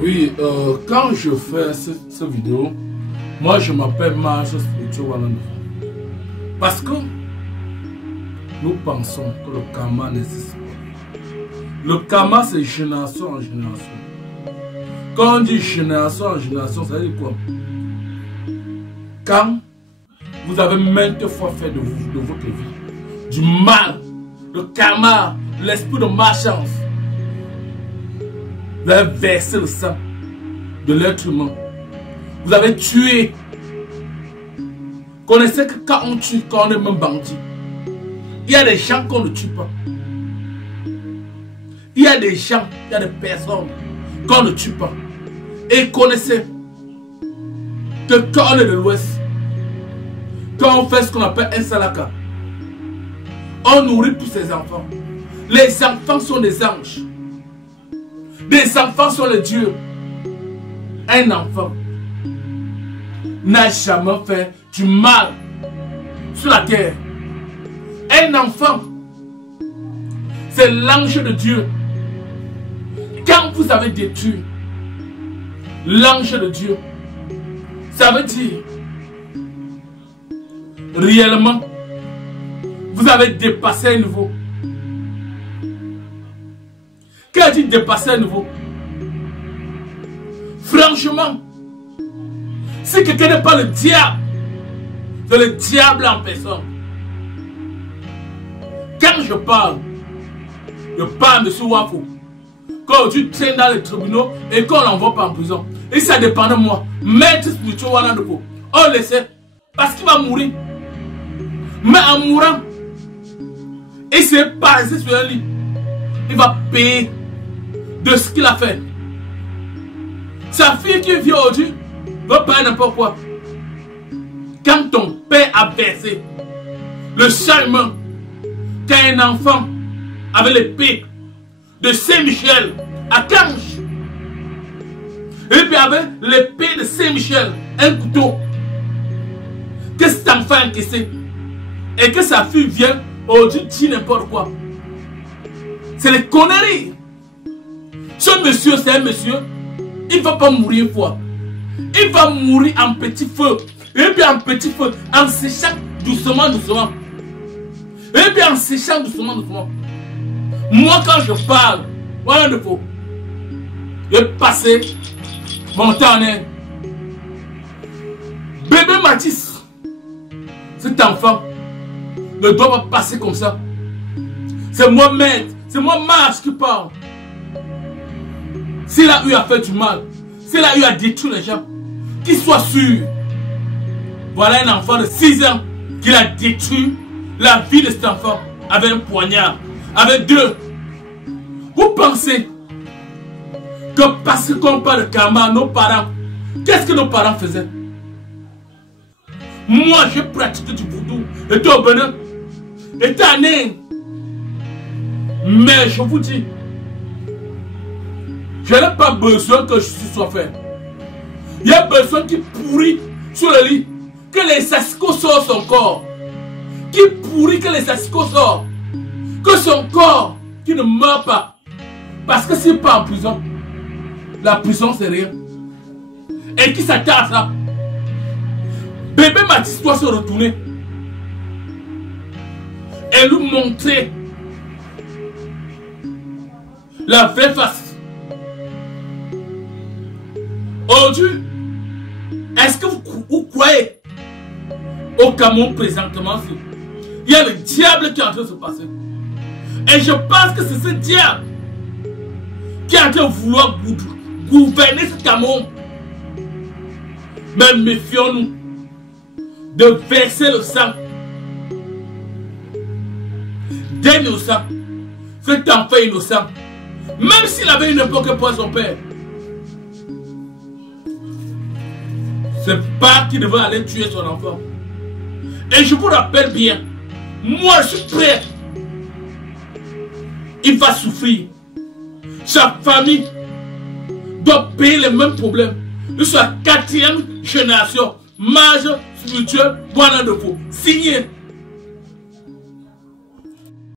Oui, quand je fais cette vidéo, moi je m'appelle Marche Spirituel Wanandefo. Parce que nous pensons que le karma n'existe pas. Le karma c'est génération en génération. Quand on dit génération en génération, ça veut dire quoi? Quand vous avez maintes fois fait de votre vie du mal, le karma, l'esprit de malchance, vous avez versé le sang de l'être humain. Vous avez tué. Connaissez que quand on tue, quand on est même bandit, il y a des gens qu'on ne tue pas. Il y a des gens, il y a des personnes qu'on ne tue pas. Et connaissez que quand on est de l'Ouest, quand on fait ce qu'on appelle un salaka, on nourrit tous ses enfants. Les enfants sont des anges. Les enfants sont les dieux. Un enfant n'a jamais fait du mal sur la terre. Un enfant, c'est l'ange de Dieu. Quand vous avez détruit l'ange de Dieu, ça veut dire réellement vous avez dépassé un niveau. Qu'est-ce dit dépasser un niveau? Franchement, si quelqu'un n'est pas le diable, c'est le diable en personne. Quand je parle de M. Wafo. Quand tu traînes dans les tribunaux et qu'on l'envoie pas en prison. Et ça dépend de moi. Maître Spirituel Wanandefo, on le sait. Parce qu'il va mourir. Mais en mourant, et c'est passé sur un lit, il va payer de ce qu'il a fait. Sa fille qui vit aujourd'hui va payer n'importe quoi. Quand ton père a versé le sang humain, quand un enfant avait l'épée de Saint-Michel à Cange, et puis avec l'épée de Saint-Michel, un couteau, que cet enfant a encaissé, et que sa fille vient aujourd'hui dire n'importe quoi. C'est les conneries. Ce monsieur, c'est un monsieur, il ne va pas mourir une fois. Il va mourir en petit feu. Et puis en petit feu, en séchant doucement, doucement. Et puis en séchant doucement, doucement. Moi, quand je parle, voilà de faux. Je passé mon temps en Inde. Bébé Mathis, cet enfant, ne doit pas passer comme ça. C'est moi, maître, c'est moi, Marche, qui parle. S'il a eu à faire du mal, s'il a eu à détruire les gens, qu'il soit sûr. Voilà un enfant de 6 ans qui a détruit la vie de cet enfant avec un poignard, avec 2. Vous pensez que parce qu'on parle de karma, nos parents, qu'est-ce que nos parents faisaient? Moi, j'ai pratiqué du voodoo, j'étais au Bénin, j'étais en Inde. Mais je vous dis, je n'ai pas besoin que je sois fait. Il y a besoin qui pourrit sur le lit, que les asticots sortent son corps. Qui pourrit que les asticots sortent. Que son corps, qui ne meurt pas. Parce que s'il n'est pas en prison, la prison c'est rien. Et qui s'attend à ça? Bébé Mathis doit se retourner. Et lui montrer la vraie face. Aujourd'hui, est-ce que vous croyez au Cameroun présentement? Il y a le diable qui est en train de se passer. Et je pense que c'est ce diable qui est en train de vouloir gouverner ce Cameroun. Mais méfions-nous de verser le sang d'un innocent. Cet enfant innocent, même s'il avait une époque pour son père, c'est pas qu'il devait aller tuer son enfant. Et je vous rappelle bien, moi je suis prêt. Il va souffrir. Sa famille doit payer les mêmes problèmes. De sa 4e génération, Marche Spirituel Wanandefo. Signé